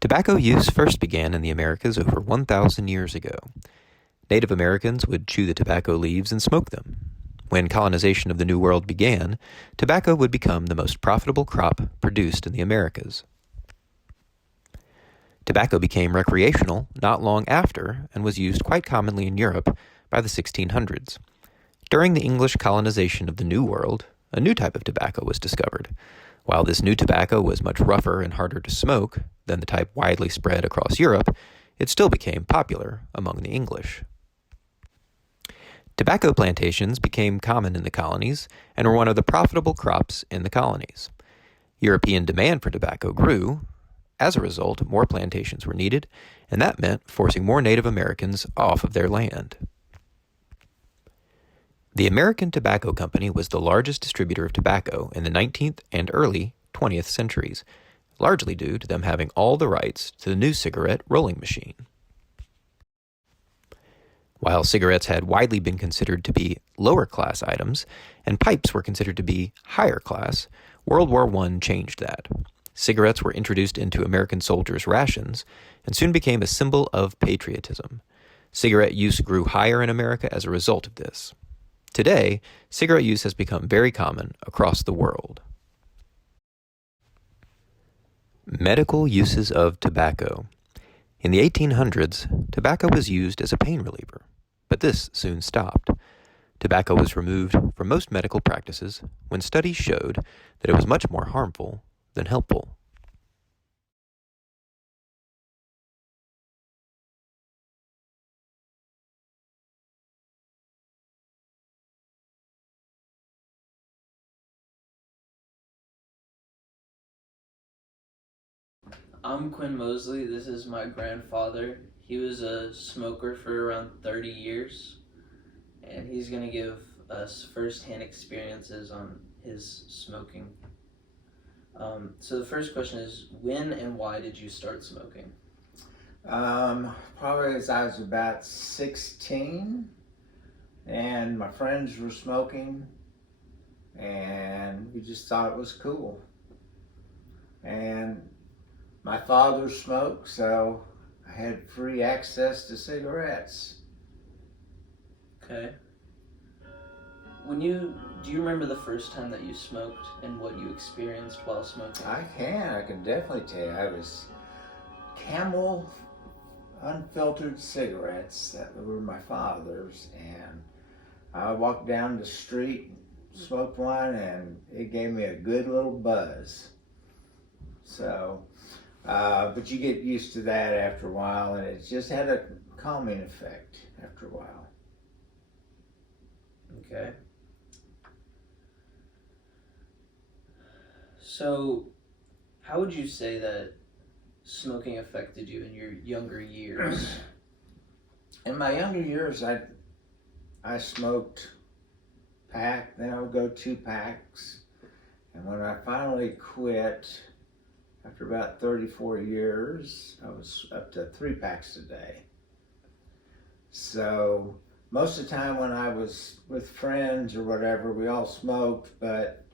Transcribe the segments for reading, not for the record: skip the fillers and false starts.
Tobacco use first began in the Americas over 1,000 years ago. Native Americans would chew the tobacco leaves and smoke them. When colonization of the New World began, tobacco would become the most profitable crop produced in the Americas. Tobacco became recreational not long after and was used quite commonly in Europe by the 1600s. During the English colonization of the New World, a new type of tobacco was discovered. While this new tobacco was much rougher and harder to smoke than the type widely spread across Europe, it still became popular among the English. Tobacco plantations became common in the colonies and were one of the profitable crops in the colonies. European demand for tobacco grew. As a result, more plantations were needed, and that meant forcing more Native Americans off of their land. The American Tobacco Company was the largest distributor of tobacco in the 19th and early 20th centuries, largely due to them having all the rights to the new cigarette rolling machine. While cigarettes had widely been considered to be lower-class items, and pipes were considered to be higher class, World War I changed that. Cigarettes were introduced into American soldiers' rations and soon became a symbol of patriotism. Cigarette use grew higher in America as a result of this. Today, cigarette use has become very common across the world. Medical uses of tobacco. In the 1800s, tobacco was used as a pain reliever, but this soon stopped. Tobacco was removed from most medical practices when studies showed that it was much more harmful than helpful. I'm Quinn Mosley. This is my grandfather. He was a smoker for around 30 years, and he's going to give us firsthand experiences on his smoking. So the first question is, when and why did you start smoking? Probably as I was about 16, and my friends were smoking, and we just thought it was cool. And my father smoked, so I had free access to cigarettes. Okay. Do you remember the first time that you smoked and what you experienced while smoking? I can definitely tell you. I was Camel unfiltered cigarettes that were my father's, and I walked down the street, smoked one, and it gave me a good little buzz. So, but you get used to that after a while, and it just had a calming effect after a while. Okay. So, how would you say that smoking affected you in your younger years? In my younger years, I smoked pack, then I would go 2 packs, and when I finally quit, after about 34 years, I was up to 3 packs a day. So most of the time when I was with friends or whatever, we all smoked, but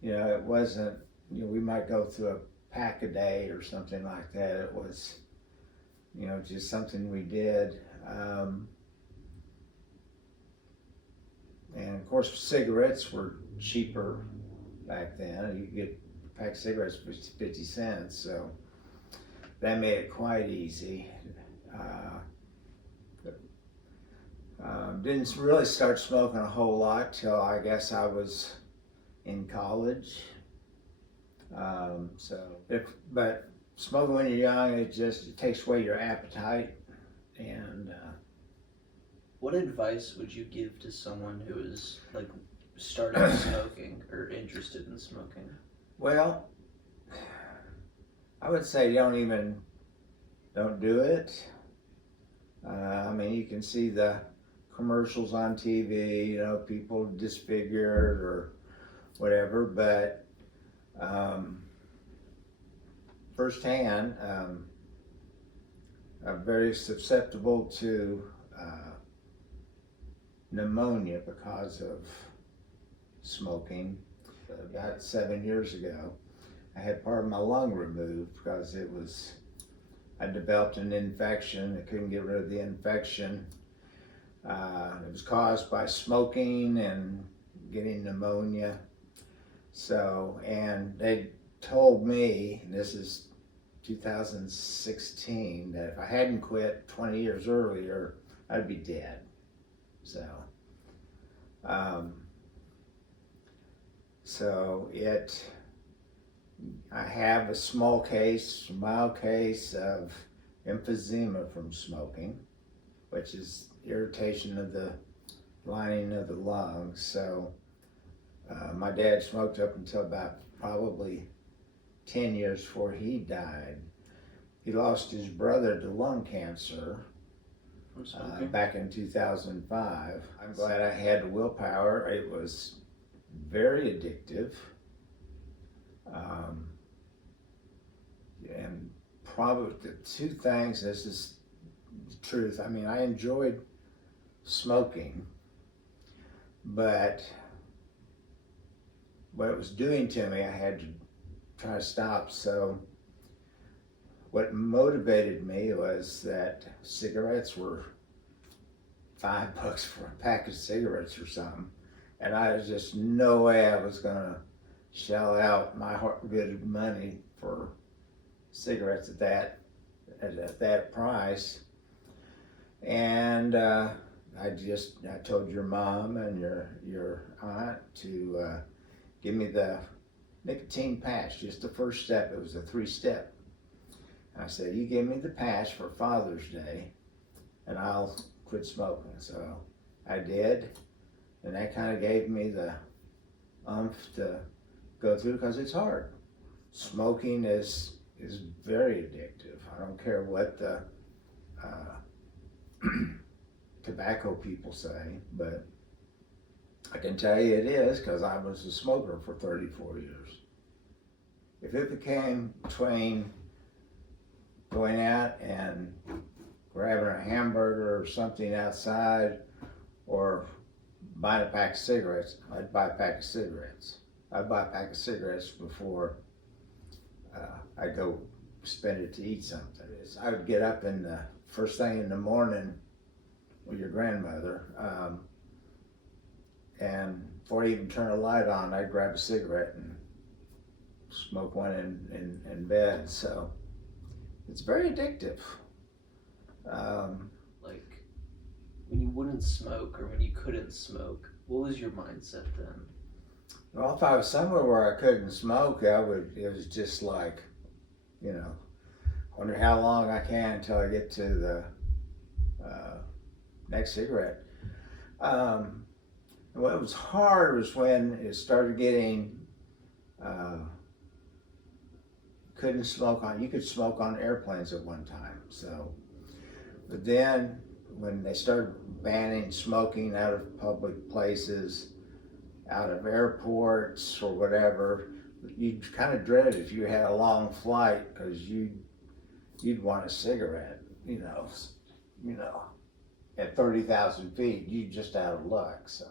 it wasn't, we might go through a pack a day or something like that. It was, just something we did. And of course, cigarettes were cheaper back then. You could get a pack of cigarettes for 50 cents, so that made it quite easy. Didn't really start smoking a whole lot till I guess I was in college. But smoking when you're young, it takes away your appetite. And What advice would you give to someone who is like starting smoking or interested in smoking? well, I would say don't do it. I mean, you can see the commercials on TV, people disfigured or whatever, but firsthand, I'm very susceptible to pneumonia because of smoking. About 7 years ago, I had part of my lung removed because it was I developed an infection. I couldn't get rid of the infection. It was caused by smoking and getting pneumonia. So, and they told me, and this is 2016, that if I hadn't quit 20 years earlier, I'd be dead. So, I have a mild case of emphysema from smoking, which is irritation of the lining of the lungs. So, my dad smoked up until about probably 10 years before he died. He lost his brother to lung cancer back in 2005. I'm glad I had the willpower. It was very addictive. And probably the two things, this is the truth. I mean, I enjoyed smoking, but what it was doing to me, I had to try to stop. So what motivated me was that cigarettes were $5 for a pack of cigarettes or something. And I was just no way I was gonna shell out my good money for cigarettes at that price. And I told your mom and your aunt to give me the nicotine patch, just the first step. It was a 3-step. I said, you give me the patch for Father's Day and I'll quit smoking. So I did, and that kind of gave me the oomph to go through, because it's hard. Smoking is very addictive. I don't care what the tobacco people say, but I can tell you it is, because I was a smoker for 34 years. If it became between going out and grabbing a hamburger or something outside or buying a pack of cigarettes, I'd buy a pack of cigarettes. I'd buy a pack of cigarettes before I'd go spend it to eat something. I would get up in the first thing in the morning with your grandmother, and before I even turn a light on, I'd grab a cigarette and smoke one in bed. So it's very addictive. Like, when you wouldn't smoke or when you couldn't smoke, what was your mindset then? Well, if I was somewhere where I couldn't smoke, it was just like, wonder how long I can until I get to the next cigarette. What was hard was when it started getting, you could smoke on airplanes at one time. So, but then when they started banning smoking out of public places, out of airports or whatever, you'd kind of dread if you had a long flight, because you'd want a cigarette, at 30,000 feet, you just out of luck. So.